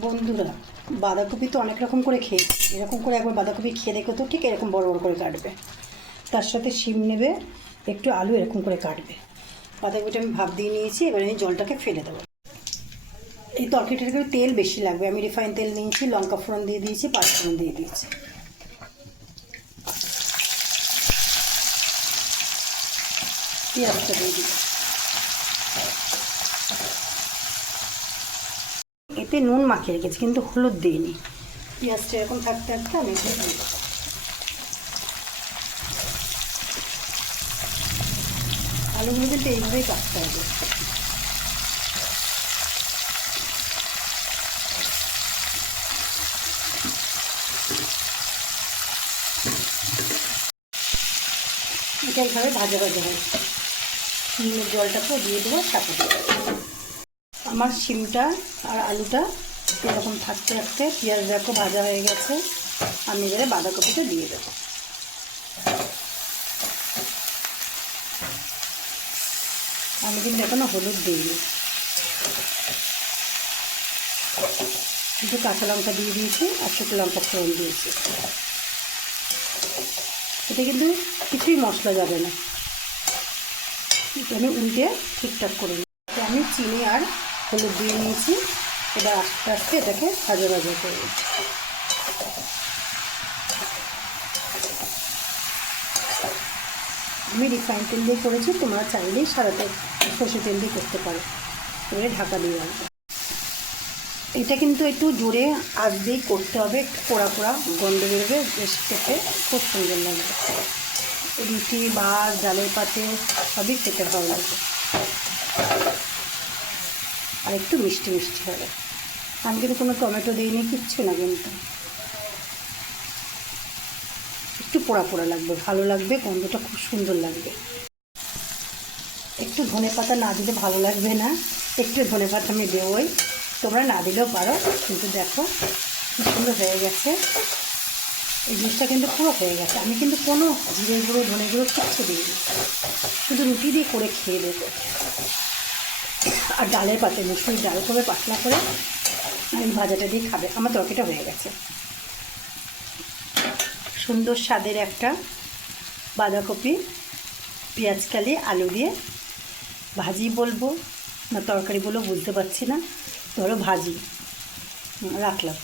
বন্ধুরা, বাঁধাকপি তো অনেক রকম করে খেয়ে, এরকম করে একবার বাঁধাকপি খেয়ে দেখো তো, ঠিক এরকম বড় বড় করে কাটবে। তার সাথে শিম নেবে, একটু আলু এরকম করে কাটবে। বাঁধাকপিটা আমি ভাপ দিয়ে নিয়েছি, এবার আমি জলটাকে ফেলে দেবো। এই তরকারিটাকে তেল বেশি লাগবে, আমি রিফাইন তেল নিয়েছি, লঙ্কা ফোড়ন দিয়ে দিয়েছি, পাঁচ ফোড়ন দিয়ে দিয়েছি। পেঁয়াজটা দিয়ে দিচ্ছি। এতে নুন মাখিয়ে রেখেছি, কিন্তু হলুদ দিইনি। পেঁয়াজটা এরকম থাকতে থাকতে আমি দিয়ে দেবো। আলুগুলো কিন্তু এইভাবেই কাটতে হবে। এটা এইভাবে ভাজা ভাজা হয়। শিমের জলটাকেও দিয়ে দেবো সাথে দেবো। আমার শিমটা আর আলুটা এরকম থাকতে থাকতে পেঁয়াজ দেখো ভাজা হয়ে গেছে। আমি এবারে বাঁধাকপিটা দিয়ে দেবো। আমি কিন্তু এখনো হলুদ দিইনি, একটু কাঁচা লঙ্কা দিয়ে দিয়েছি আর শুকনো লঙ্কা ফোড়ন দিয়েছি। এতে কিন্তু কিছুই মশলা যাবে না। আমি উল্টে ঠিকঠাক করে নিই। আমি চিনি আর হলুদ দিয়ে নিয়েছি। এবার আস্তে আস্তে এটাকে ভাজা ভাজা করব। আমি রিফাইন তেল দিয়ে করেছি, তোমরা চাইলেই সাদা তেল সর্ষে তেল দিয়ে করতে পারো। এবারে ঢাকা দিয়ে রাখবো। এটা কিন্তু একটু জোরে আঁচ দিয়েই করতে হবে, একটু পোড়া পোড়া গন্ধ বেরোবে, বেশ খেতে খুব সুন্দর লাগবে। রুটি বা ডালের পাতে সবই খেতে ভালো লাগবে। আর একটু মিষ্টি মিষ্টি হবে। আমি কিন্তু কোনো টমেটো দিইনি, কিচ্ছু না, কিন্তু একটু পোড়া পোড়া লাগবে, ভালো লাগবে, গন্ধটা খুব সুন্দর লাগবে। একটু ধনে পাতা না দিলে ভালো লাগবে না, একটু ধনে পাতা আমি দেবই, তোমরা না দিলেও পারো। কিন্তু দেখো খুব সুন্দর হয়ে গেছে। এই জিনিসটা কিন্তু পুরো হয়ে গেছে। আমি কিন্তু কোনো জিরে গুঁড়ো ধনে গুঁড়ো কিচ্ছু দিইনি, শুধু রুটি দিয়ে করে খেয়ে দেবো। আর ডালের পাতে মুসুরি ডাল করে পাতলা করে এই ভাজাটা দিয়ে খাবে। আমার তরকারিটা হয়ে গেছে। সুন্দর স্বাদের একটা বাঁধাকপি পেঁয়াজকালি আলু দিয়ে ভাজি বলবো না তরকারি বলবো বুঝতে পারছি না, ধরো ভাজি। রাখলাম।